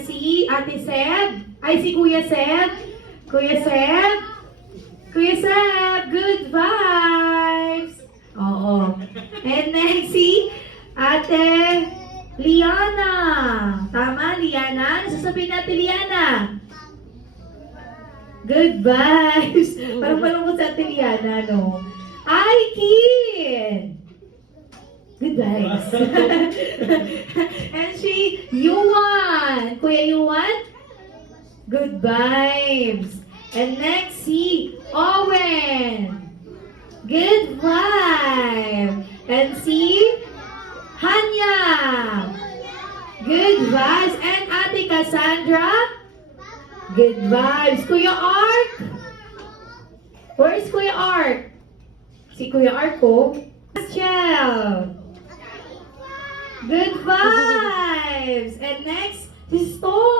Si Ate Seb. Ay, si Kuya Seb. Kuya Seb. Kuya Seb, good vibes. Oo. And next, si Ate Liana. Tama, Liana? Ano sasabihin natin, Liana? Good vibes. Parang malungkot sa Ate Liana, no? Ay, Kid. Good vibes. And si Yuan. Kuya Yuan? Good vibes. And next, si Owen. Good vibe. And si Hanya. Good vibes. And Ate Cassandra. Good vibes. Kuya Art. Where is Kuya Art? Si Kuya Art ko. Shell. Good vibes. And next, si Storm.